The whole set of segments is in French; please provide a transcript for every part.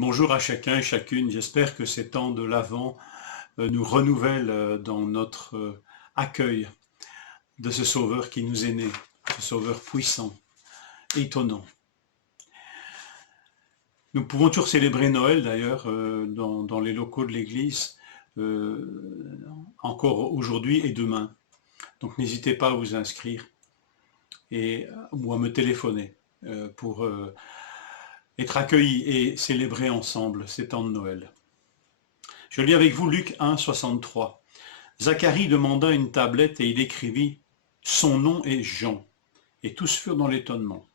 Bonjour à chacun et chacune, j'espère que ces temps de l'Avent nous renouvellent dans notre accueil de ce Sauveur qui nous est né, ce Sauveur puissant, étonnant. Nous pouvons toujours célébrer Noël d'ailleurs dans les locaux de l'église, encore aujourd'hui et demain. Donc n'hésitez pas à vous inscrire ou à me téléphoner pour être accueillis et célébrer ensemble ces temps de Noël. Je lis avec vous Luc 1, 63. Zacharie demanda une tablette et il écrivit « Son nom est Jean ». Et tous furent dans l'étonnement.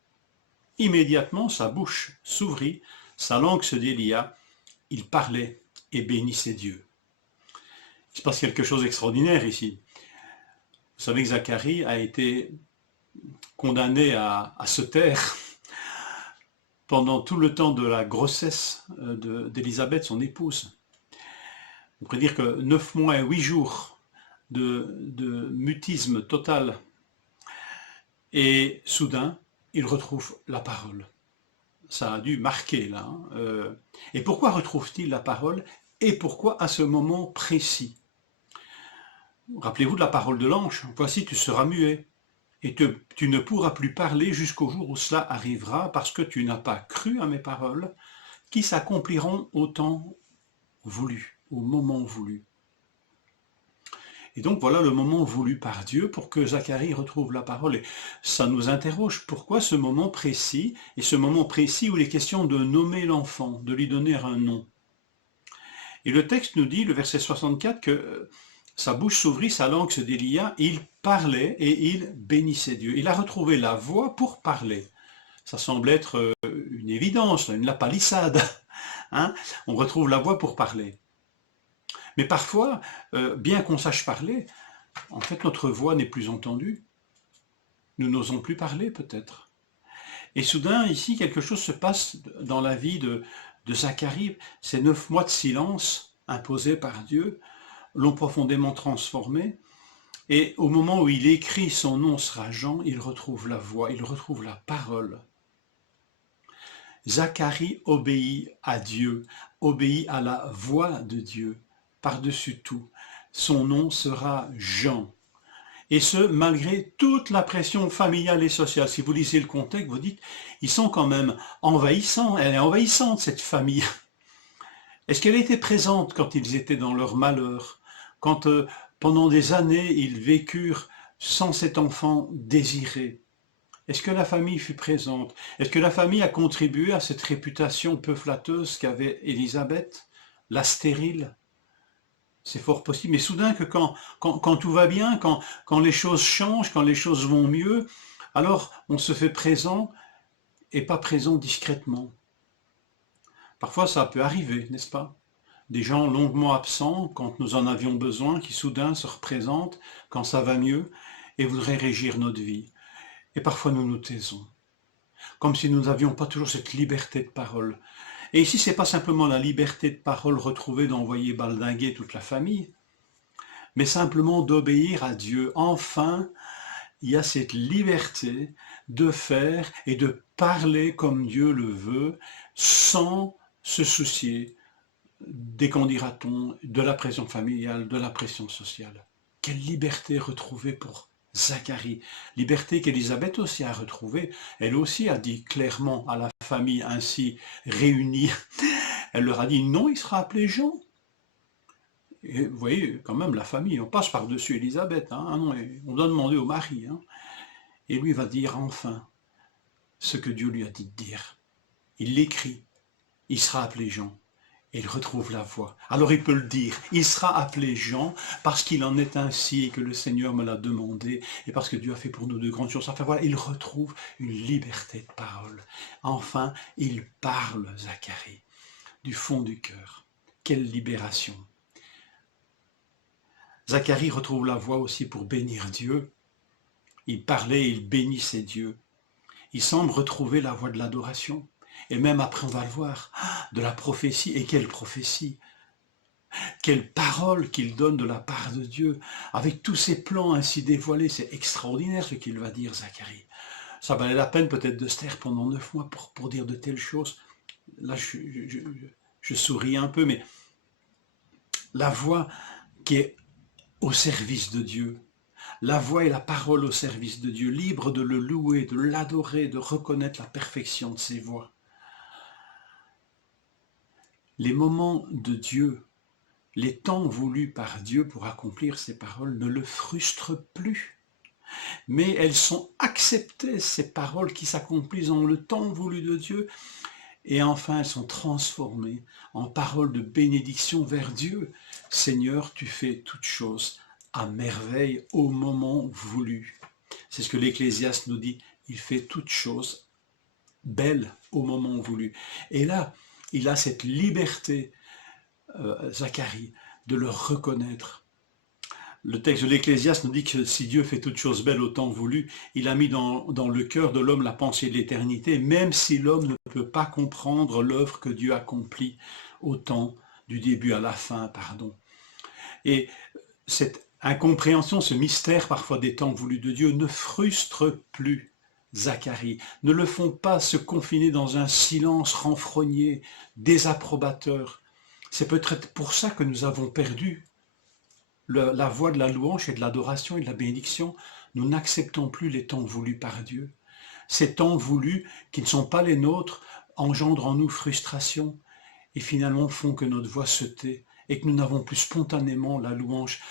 Immédiatement, sa bouche s'ouvrit, sa langue se délia, il parlait et bénissait Dieu. Il se passe quelque chose d'extraordinaire ici. Vous savez que Zacharie a été condamné à se taire pendant tout le temps de la grossesse d'Élisabeth, son épouse. On pourrait dire que 9 mois et 8 jours de mutisme total. Et soudain, il retrouve la parole. Ça a dû marquer là. Et pourquoi retrouve-t-il la parole? Et pourquoi à ce moment précis? Rappelez-vous de la parole de l'ange. Voici, tu seras muet. Et tu ne pourras plus parler jusqu'au jour où cela arrivera, parce que tu n'as pas cru à mes paroles, qui s'accompliront au temps voulu, au moment voulu. Et donc voilà le moment voulu par Dieu pour que Zacharie retrouve la parole. Et ça nous interroge, pourquoi ce moment précis, et ce moment précis où il est question de nommer l'enfant, de lui donner un nom. Et le texte nous dit, le verset 64, que sa bouche s'ouvrit, sa langue se délia, il parlait et il bénissait Dieu. Il a retrouvé la voix pour parler. Ça semble être une évidence, une lapalissade. Hein? On retrouve la voix pour parler. Mais parfois, bien qu'on sache parler, en fait notre voix n'est plus entendue. Nous n'osons plus parler peut-être. Et soudain, ici, quelque chose se passe dans la vie de Zacharie. Ces 9 mois de silence imposés par Dieu l'ont profondément transformé. Et au moment où il écrit son nom sera Jean, il retrouve la voix, il retrouve la parole. Zacharie obéit à Dieu, obéit à la voix de Dieu, par-dessus tout. Son nom sera Jean. Et ce, malgré toute la pression familiale et sociale. Si vous lisez le contexte, vous dites, ils sont quand même envahissants, elle est envahissante cette famille. Est-ce qu'elle était présente quand ils étaient dans leur malheur? Quand pendant des années, ils vécurent sans cet enfant désiré? Est-ce que la famille fut présente? Est-ce que la famille a contribué à cette réputation peu flatteuse qu'avait Élisabeth, la stérile? C'est fort possible. Mais soudain que quand tout va bien, quand les choses changent, quand les choses vont mieux, alors on se fait présent et pas présent discrètement. Parfois ça peut arriver, n'est-ce pas? Des gens longuement absents, quand nous en avions besoin, qui soudain se représentent quand ça va mieux et voudraient régir notre vie. Et parfois nous nous taisons, comme si nous n'avions pas toujours cette liberté de parole. Et ici, ce n'est pas simplement la liberté de parole retrouvée d'envoyer baldinguer toute la famille, mais simplement d'obéir à Dieu. Enfin, il y a cette liberté de faire et de parler comme Dieu le veut, sans se soucier des qu'en dira-t-on, de la pression familiale, de la pression sociale. Quelle liberté retrouvée pour Zacharie, liberté qu'Élisabeth aussi a retrouvée. Elle aussi a dit clairement à la famille ainsi réunie, elle leur a dit non, il sera appelé Jean. Et vous voyez, quand même, la famille, on passe par-dessus Élisabeth, hein, non, on doit demander au mari. Hein, et lui va dire enfin ce que Dieu lui a dit de dire. Il l'écrit, il sera appelé Jean. Et il retrouve la voix. Alors il peut le dire, il sera appelé Jean parce qu'il en est ainsi et que le Seigneur me l'a demandé et parce que Dieu a fait pour nous de grandes choses. Enfin voilà, il retrouve une liberté de parole. Enfin, il parle, Zacharie, du fond du cœur. Quelle libération! Zacharie retrouve la voix aussi pour bénir Dieu. Il parlait, il bénissait Dieu. Il semble retrouver la voix de l'adoration. Et même après, on va le voir, de la prophétie. Et quelle prophétie! Quelle parole qu'il donne de la part de Dieu, avec tous ses plans ainsi dévoilés. C'est extraordinaire ce qu'il va dire, Zacharie. Ça valait la peine peut-être de se taire pendant 9 mois pour dire de telles choses. là je souris un peu, mais la voix qui est au service de Dieu, la voix et la parole au service de Dieu, libre de le louer, de l'adorer, de reconnaître la perfection de ses voix. Les moments de Dieu, les temps voulus par Dieu pour accomplir ses paroles ne le frustrent plus. Mais elles sont acceptées, ces paroles qui s'accomplissent dans le temps voulu de Dieu, et enfin elles sont transformées en paroles de bénédiction vers Dieu. Seigneur, tu fais toutes choses à merveille au moment voulu. C'est ce que l'Ecclésiaste nous dit, il fait toutes choses belles au moment voulu. Et là, il a cette liberté, Zacharie, de le reconnaître. Le texte de l'Ecclésiaste nous dit que si Dieu fait toutes choses belles au temps voulu, il a mis dans le cœur de l'homme la pensée de l'éternité, même si l'homme ne peut pas comprendre l'œuvre que Dieu accomplit au temps du début à la fin, pardon. Et cette incompréhension, ce mystère parfois des temps voulus de Dieu ne frustre plus Zacharie, ne le font pas se confiner dans un silence renfrogné, désapprobateur. C'est peut-être pour ça que nous avons perdu la voie de la louange et de l'adoration et de la bénédiction. Nous n'acceptons plus les temps voulus par Dieu. Ces temps voulus qui ne sont pas les nôtres engendrent en nous frustration et finalement font que notre voix se tait et que nous n'avons plus spontanément la louange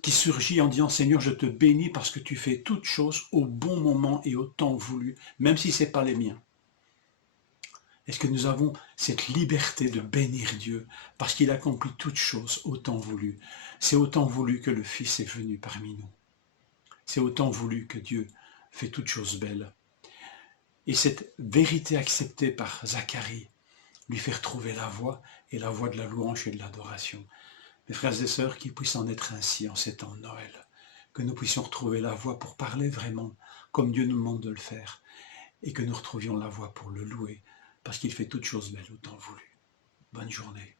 qui surgit en disant « Seigneur, je te bénis parce que tu fais toutes choses au bon moment et au temps voulu, même si ce n'est pas les miens. » Est-ce que nous avons cette liberté de bénir Dieu parce qu'il accomplit toutes choses au temps voulu? C'est au temps voulu que le Fils est venu parmi nous. C'est au temps voulu que Dieu fait toutes choses belles. Et cette vérité acceptée par Zacharie lui fait retrouver la voix et la voix de la louange et de l'adoration. Mes frères et sœurs, qu'il puisse en être ainsi en ces temps de Noël, que nous puissions retrouver la voix pour parler vraiment comme Dieu nous demande de le faire, et que nous retrouvions la voix pour le louer, parce qu'il fait toutes choses belles au temps voulu. Bonne journée.